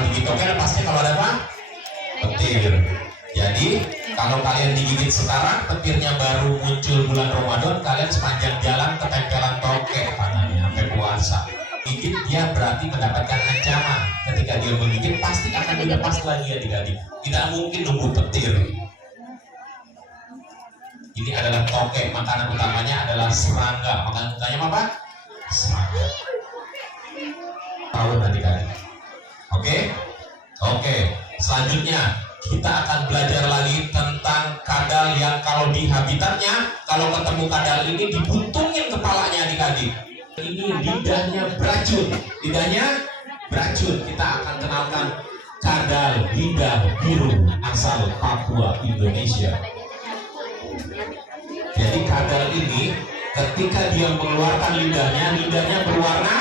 Kalau digigit toke lepasnya kalau ada apa? Petir. Jadi kalau kalian digigit sekarang, petirnya baru muncul bulan Ramadan, kalian sepanjang jalan ketempelan toke tangannya sampai puasa. Gigit dia berarti mendapatkan ancaman. Ketika dia menggigit pasti akan dilepas lagi adik-adik. Tidak mungkin nunggu petir. Ini adalah toke, makanan utamanya adalah serangga. Makanan utamanya apa? Serangga. Tahu adik-adik. Oke. Selanjutnya kita akan belajar lagi tentang kadal yang kalau di habitatnya, kalau ketemu kadal ini dibuntungin kepalanya adik-adik. Ini lidahnya beracun. Kita akan kenalkan kadal lidah biru asal Papua, Indonesia. Jadi kadal ini ketika dia mengeluarkan lidahnya berwarna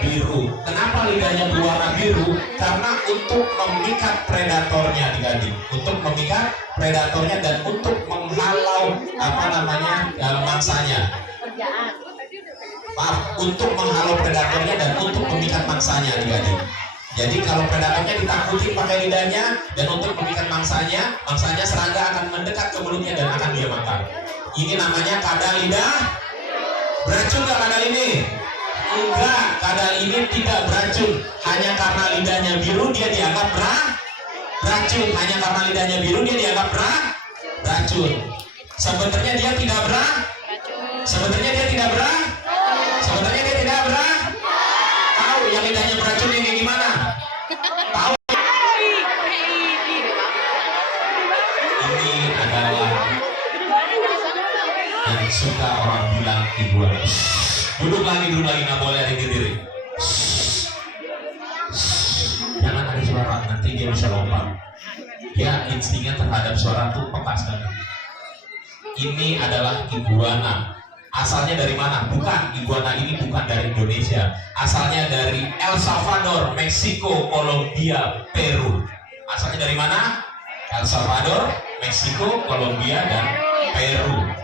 biru. Kenapa lidahnya berwarna biru? Karena untuk memikat predatornya adik-adik, untuk memikat predatornya dan untuk menghalau mangsanya. Untuk menghalau predatornya dan untuk memikat mangsanya adik-adik. Jadi kalau predatornya ditakuti pakai lidahnya dan untuk memikat mangsanya serangga akan mendekat ke mulutnya dan akan dia makan. Ini namanya kadal lidah beracun. Nggak kadal ini? Enggak, kadal ini tidak beracun. Hanya karena lidahnya biru dia dianggap beracun. Sebenarnya dia tidak tahu yang lidahnya beracun ini gimana? Tahu? Ini adalah yang suka orang bilang iguana. Duduk lagi, nggak boleh ada diri. Jangan ada suara, nanti dia bisa lompat. Ya, instingnya terhadap suara tuh peka sekali. Ini adalah iguana. Asalnya dari mana? Bukan, iguana ini bukan dari Indonesia. Asalnya dari El Salvador, Meksiko, Kolombia, Peru. Asalnya dari mana? El Salvador, Meksiko, Kolombia, dan Peru.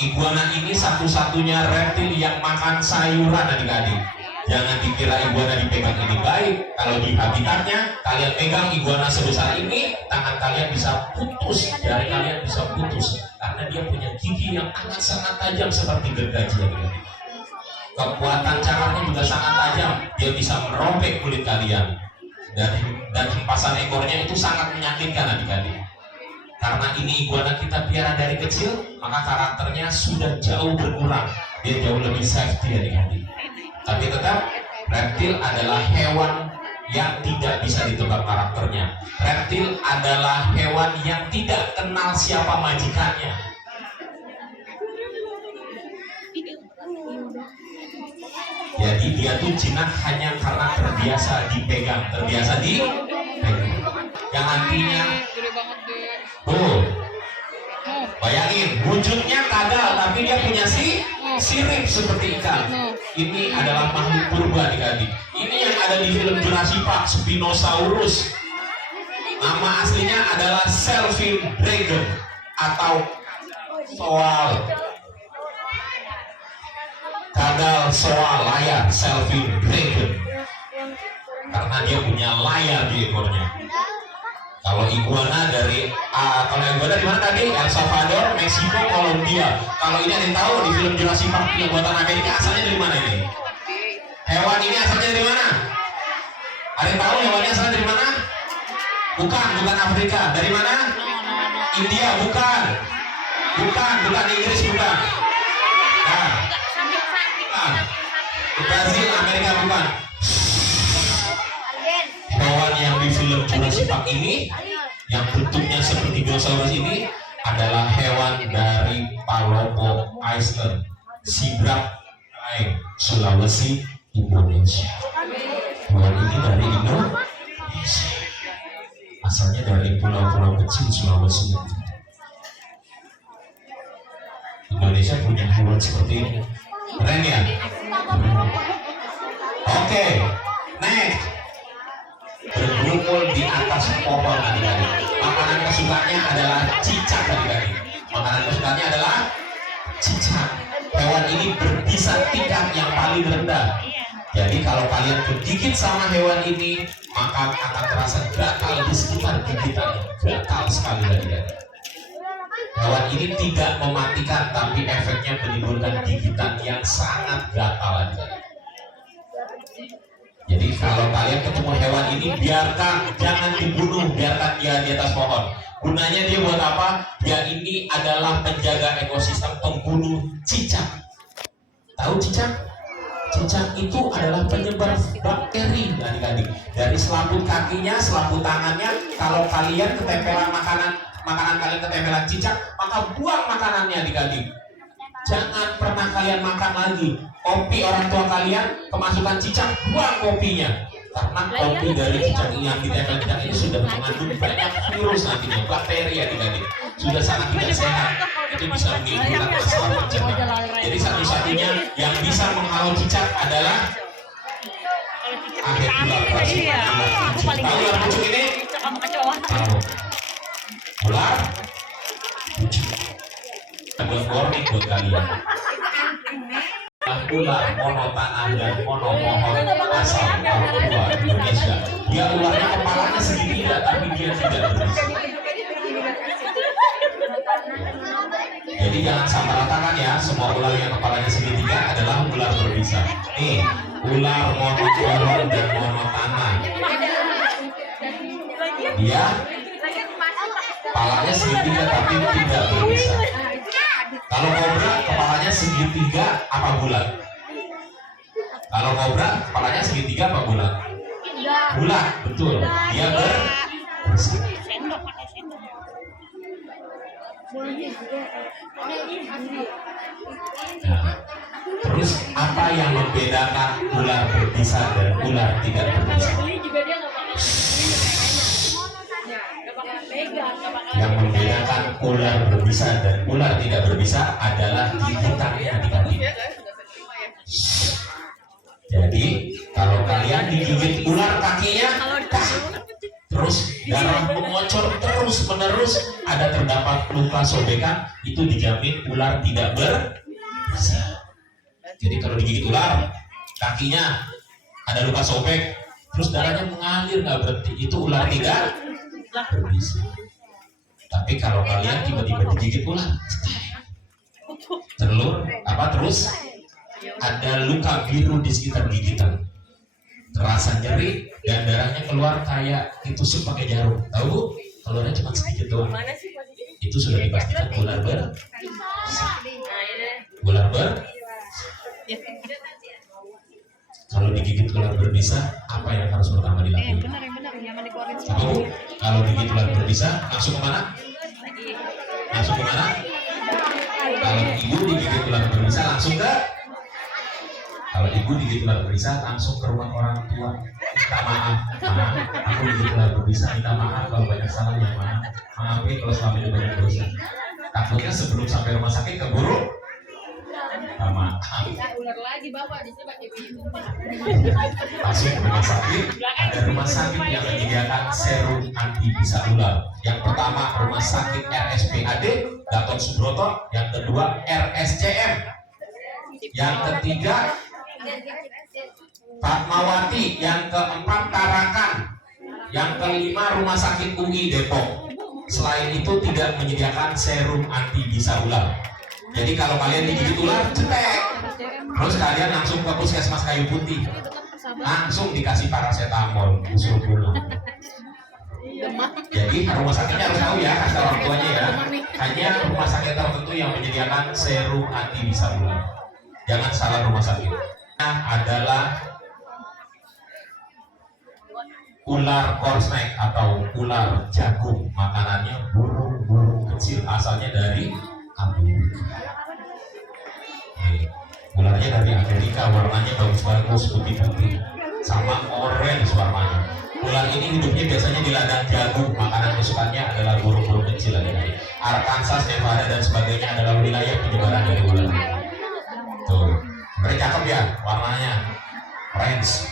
Iguana ini satu-satunya reptil yang makan sayuran adik-adik. Jangan dikira iguana dipegang ini baik. Kalau di habitatnya, kalian pegang iguana sebesar ini, tangan kalian bisa putus, jari kalian bisa putus. Karena dia punya gigi yang sangat tajam seperti gergaji adik-adik. Kekuatan cakarnya juga sangat tajam. Dia bisa merobek kulit kalian. Dan hempasan ekornya itu sangat menyakitkan adik-adik. Karena ini iguana kita piara dari kecil, maka karakternya sudah jauh berkurang. Dia jauh lebih safety adik-adik. Tapi tetap, reptil adalah hewan yang tidak bisa ditebak karakternya. Reptil adalah hewan yang tidak kenal siapa majikannya. Jadi dia tuh jinak hanya karena terbiasa dipegang. Yang artinya bayangin, wujudnya kadal, tapi dia punya sirip seperti ikan. Ini adalah makhluk purba adik-adik. Ini yang ada di film Jurassic Park, Spinosaurus. Nama aslinya adalah Selfie Dragon atau soal. Kadal soal layar, Selfie Dragon. Karena dia punya layar di ekornya. Kalau iguana dari mana tadi? El Salvador, Meksiko, Kolombia. Kalau ini ada yang tahu di film Jurassic Park yang buatan Amerika asalnya dari mana ini? Hewan ini asalnya dari mana? Ada yang tahu hewannya asalnya dari mana? Bukan Afrika. Dari mana? India, bukan Inggris, bukan. Nah, Brazil, Amerika, bukan. Hewan yang di film Jurassic Park ini yang bentuknya seperti dinosaurus ini adalah hewan dari Palopo Island, Sidrap, Sulawesi, Indonesia. Hewan ini dari Indonesia, asalnya dari pulau-pulau kecil Sulawesi. Indonesia punya hewan seperti ini, keren ya? Oke, next. Berkumpul di atas pohon adik-adik. Makanan kesukaannya adalah cicak adik-adik. Hewan ini berbisa tingkat yang paling rendah. Jadi kalau kalian kegigit sama hewan ini, maka akan terasa gatal di sekitar gigitannya, gatal sekali adik-adik. Hewan ini tidak mematikan, tapi efeknya menimbulkan gigitan yang sangat gatal adik-adik. Jadi kalau kalian ketemu hewan ini, biarkan, jangan dibunuh, biarkan dia di atas pohon. Gunanya dia buat apa? Dia ini adalah penjaga ekosistem, pembunuh cicak. Tahu cicak? Cicak itu adalah penyebar bakteri adik-adik. Dari selaput kakinya, selaput tangannya, kalau kalian ketempelan makanan kalian ketempelan cicak, maka buang makanannya adik-adik. Jangan pernah kalian makan lagi kopi orang tua kalian kemasukan cicak, buang kopinya. Karena kopi dari cicak yang ditempel cicak ini sudah mengandung banyak virus nantinya, bakteri adik-adik. Sudah sangat tidak sehat. Itu bisa menimbulkan masalah pencernaan. Jadi satu-satunya yang bisa menghalau cicak adalah akhir ular pucuk. Tahu ular pucuk ini? Tahu. Ular pucuk. Buat warning buat kalian. Ular monotanah dan monopohon asal Papua, Indonesia. Dia ularnya kepalanya segitiga, tapi dia tidak berbisa. Jadi jangan sama ratakan ya, semua ular yang kepalanya segitiga adalah ular berbisa. Nih, ular monopohon dan monotanah. Dia kepalanya segitiga tapi tidak berbisa. Kalau kobra kepalanya segitiga apa bulat? Kalau kobra kepalanya segitiga apa bulat? Bulat, betul. Dia berbisa. Nah, terus apa yang membedakan ular berbisa dan ular tidak berbisa? Yang membedakan ular berbisa dan ular tidak berbisa adalah gigitannya adik-adik. Jadi kalau kalian digigit ular kakinya, terus darah mengocor terus menerus, ada terdapat luka sobekan, itu dijamin ular tidak berbisa. Jadi kalau digigit ular kakinya ada luka sobek, terus darahnya mengalir nggak berhenti, itu ular tidak berbisa. Tapi kalau kalian tiba-tiba digigit ular, terus ada luka biru di sekitar gigitan, terasa nyeri dan darahnya keluar kayak ditusuk pakai jarum, tahu? Keluarnya cuma sedikit doang, itu sudah dipastikan ular berbisa. Kalau digigit ular berbisa, apa yang harus pertama dilakukan? Tahu? Kalau digigit ular berbisa, langsung kemana? Langsung kemana? Kalau ibu digigit ular berbisa, langsung ke? Kalau ibu digigit ular berbisa, langsung ke rumah orang tua. Minta maaf, aku digigit ular berbisa, minta maaf kalau banyak salah yang mana. Maafin kalau selama ini banyak dosa. Takutnya sebelum sampai rumah sakit keburu maaf. Ular lagi bapak di sini pakai bingung. Masuk ke rumah sakit, ada rumah sakit yang menyediakan serum anti bisa ular. Yang pertama rumah sakit RSPAD Gatot Subroto, yang kedua RSCM, yang ketiga Fatmawati, yang keempat Tarakan, yang kelima rumah sakit UI Depok. Selain itu tidak menyediakan serum anti bisa ular. Jadi kalau kalian digigit ular, cetek, terus kalian langsung ke puskesmas Kayu Putih, langsung dikasih paracetamol, disuruh pulang. Jadi rumah sakitnya harus tahu ya, kata orang tuanya ya, hanya rumah sakit tertentu yang menyediakan serum anti bisa ular. Jangan salah rumah sakit. Adalah ular korsnek atau ular jagung, makanannya burung-burung kecil, asalnya dari Amerika. Ularnya dari Amerika, warnanya bagus-bagus, putih-putih, sama orange warnanya. Ular ini hidupnya biasanya di ladang jagung, makanan kesukaannya adalah burung-burung kecil lagi. Arkansas, Nevada dan sebagainya adalah wilayah penyebaran dari ular. Tuh, mereka cakep ya, warnanya orange.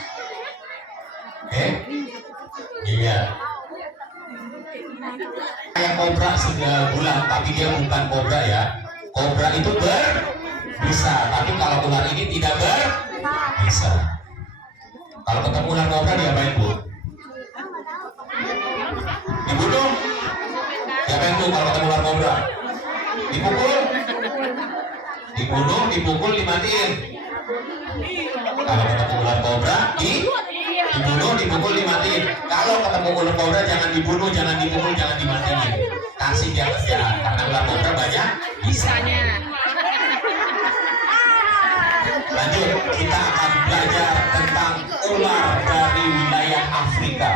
Iya. Kayak kobra segala bulan, tapi dia bukan kobra ya. Kobra itu berbisa, tapi kalau ular ini tidak berbisa. Kalau ketemu ular kobra diapain Bu? Dibunuh? Diapain Bu kalau ketemu ular kobra? Dipukul? Dibunuh, dipukul, dimatiin. Kalau ketemu ular kobra, dibunuh, dipukul, dimatiin. Kalau ketemu ular kobra jangan dibunuh, jangan dipukul, jangan dimatiin. Kasih dia kerjaan karena ular kobra banyak bisanya. Lanjut, kita akan belajar tentang ular dari wilayah Afrika.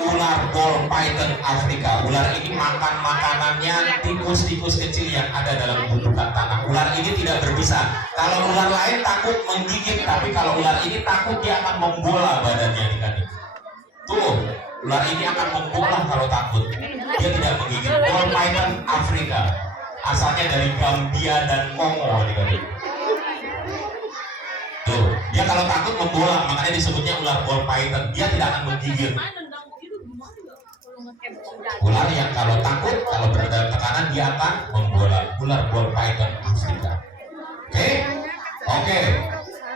Ular ball python Afrika. Ular ini makan makanannya tikus-tikus kecil yang ada dalam gundukan tanah. Ular ini tidak berbisa. Kalau ular lain takut menggigit, tapi kalau ular ini takut dia akan membola badannya adik-adik. Tuh, ular ini akan membola kalau takut. Dia tidak menggigit. Ball python Afrika. Asalnya dari Gambia dan Kongo adik-adik. Tuh, dia kalau takut membola, makanya disebutnya ular ball python. Dia tidak akan menggigit. Ular yang kalau takut, kalau berada tekanan dia akan membola. Ular ball python Afrika. Oke.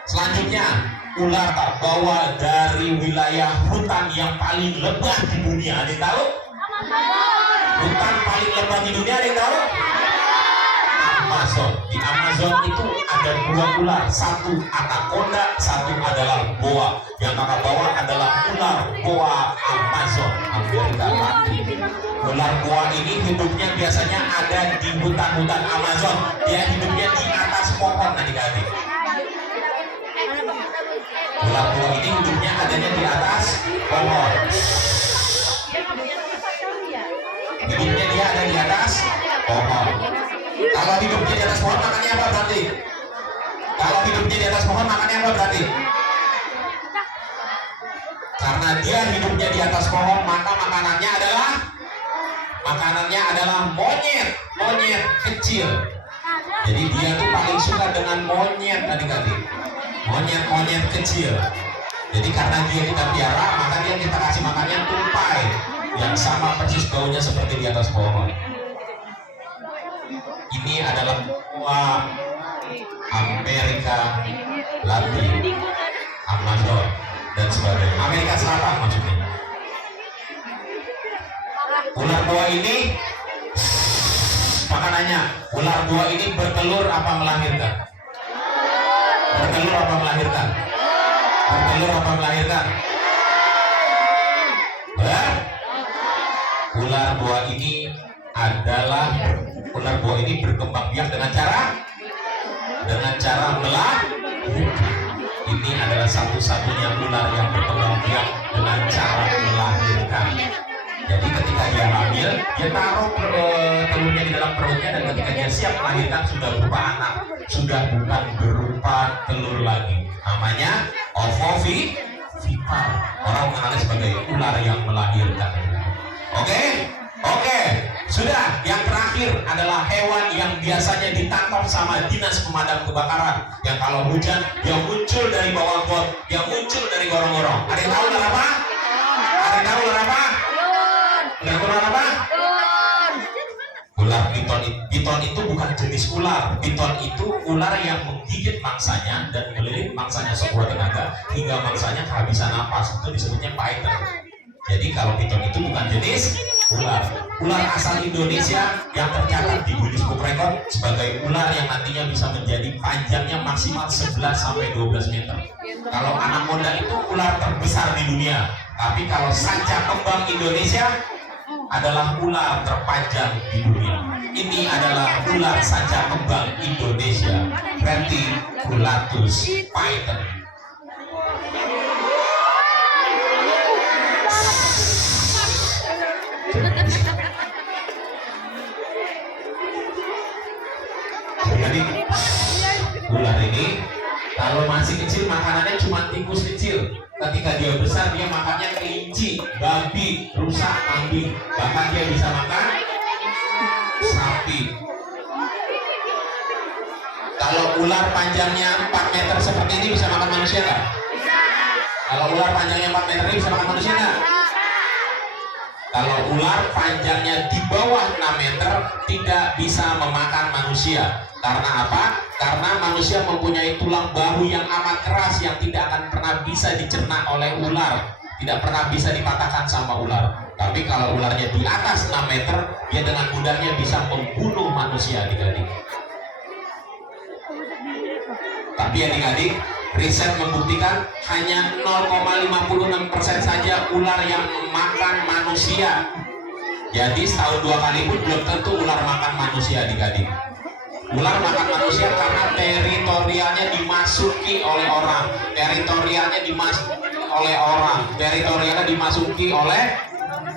Selanjutnya, ular terbawa dari wilayah hutan yang paling lebat di dunia. Ada yang tahu? Hutan paling lebat di dunia ada yang tahu? Amazon. Di Amazon itu ada dua ular, satu anaconda, satu adalah boa. Yang kakak bawa adalah ular boa Amazon Amerika Latin. Ular boa ini hidupnya biasanya ada di hutan-hutan Amazon. Dia hidupnya di atas pohon adik-adik. Ular boa ini hidupnya adanya di atas pohon. Hidupnya dia ada di atas pohon. Kalau hidupnya di atas pohon makannya apa berarti? Kalau hidupnya di atas pohon makannya apa berarti? Karena dia hidupnya di atas pohon, maka makanannya adalah monyet kecil. Jadi dia tuh paling suka dengan monyet adik-adik. Monyet kecil. Jadi karena dia kita piara, maka dia kita kasih makannya tupai yang sama persis baunya seperti di atas pohon. Ini adalah boa Amerika Latin, Amazon dan sebagainya. Amerika Selatan maksudnya. Ular boa ini makanannya, ular boa ini bertelur apa melahirkan? Bertelur apa melahirkan? Bertelur apa melahirkan? Ular boa ini berkembang biak dengan cara melahirkan. Ini adalah satu-satunya ular yang berkembang biak dengan cara melahirkan. Jadi ketika dia hamil, dia taruh telurnya di dalam perutnya, dan ketika dia siap melahirkan sudah berupa anak, sudah bukan berupa telur lagi. Namanya ovovivipar. Orang mengenalnya sebagai ular yang melahirkan. Oke. Sudah, yang terakhir adalah hewan yang biasanya ditangkap sama dinas pemadam kebakaran. Yang kalau hujan, dia muncul dari bawah got, dia muncul dari gorong-gorong. Ada yang tahu ular apa? Ada yang tahu ular apa? Ular apa? Ular piton. Piton itu bukan jenis ular. Piton itu ular yang menggigit mangsanya dan melilit mangsanya sekuat tenaga hingga mangsanya kehabisan napas. Itu disebutnya python. Jadi kalau piton itu bukan jenis ular. Ular asal Indonesia yang tercatat di Guinness Book Record sebagai ular yang nantinya bisa menjadi panjangnya maksimal 11 sampai 12 meter. Kalau anaconda itu ular terbesar di dunia. Tapi kalau sanca kembang Indonesia adalah ular terpanjang di dunia. Ini adalah ular sanca kembang Indonesia, Reticulatus python. Jadi ular ini kalau masih kecil makanannya cuma tikus kecil. Ketika dia besar dia makannya kelinci, babi, rusa, kambing. Bahkan dia bisa makan sapi. Kalau ular panjangnya 4 meter seperti ini bisa makan manusia nggak? Kalau ular panjangnya 4 meter ini bisa makan manusia nggak? Kalau ular panjangnya di bawah 6 meter tidak bisa memakan manusia. Karena apa? Karena manusia mempunyai tulang bahu yang amat keras yang tidak akan pernah bisa dicerna oleh ular, tidak pernah bisa dipatahkan sama ular. Tapi kalau ularnya di atas 6 meter, dia dengan mudahnya bisa membunuh manusia, adik-adik. Tapi adik-adik, riset membuktikan hanya 0,56% saja ular yang makan manusia. Jadi setahun 2 kali pun belum tentu ular makan manusia, adik-adik. Ular makan manusia karena teritorialnya dimasuki oleh orang, teritorialnya dimasuki oleh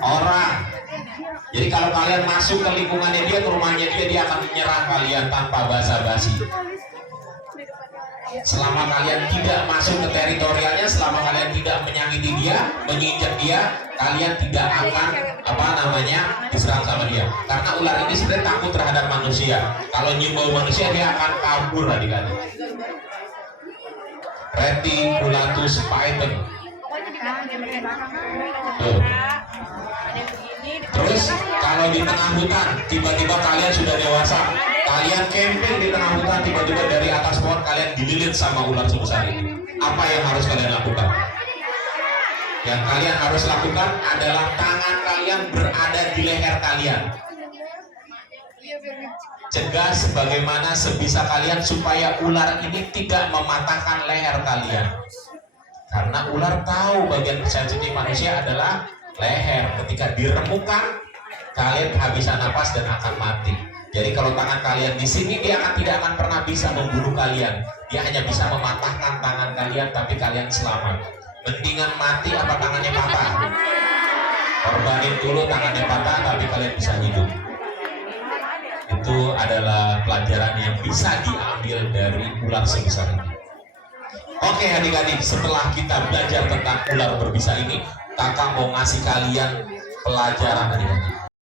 orang. Jadi kalau kalian masuk ke lingkungannya dia, ke rumahnya dia akan menyerang kalian tanpa basa-basi. Selama kalian tidak masuk ke teritorialnya, selama kalian tidak menyakiti dia, menginjak dia, kalian tidak akan diserang sama dia. Karena ular ini sebenarnya takut terhadap manusia. Kalau nyium bau manusia dia akan kabur, adik-adik. Reticulatus python. Terus kalau di tengah hutan tiba-tiba kalian sudah dewasa, kalian camping di tengah hutan, tiba-tiba dari atas pohon kalian dililit sama ular sebesar ini, apa yang harus kalian lakukan? Yang kalian harus lakukan adalah tangan kalian berada di leher kalian. Cegah sebagaimana sebisa kalian supaya ular ini tidak mematahkan leher kalian. Karena ular tahu bagian sensitif manusia adalah leher. Ketika diremukkan, kalian kehabisan napas dan akan mati. Jadi kalau tangan kalian di sini, dia tidak akan pernah bisa membunuh kalian. Dia hanya bisa mematahkan tangan kalian, tapi kalian selamat. Mendingan mati apa tangannya patah? Korbanin dulu tangannya patah, tapi kalian bisa hidup. Itu adalah pelajaran yang bisa diambil dari ular sebesar ini. Oke adik-adik, setelah kita belajar tentang ular berbisa ini, kakak mau ngasih kalian pelajaran adik-adik.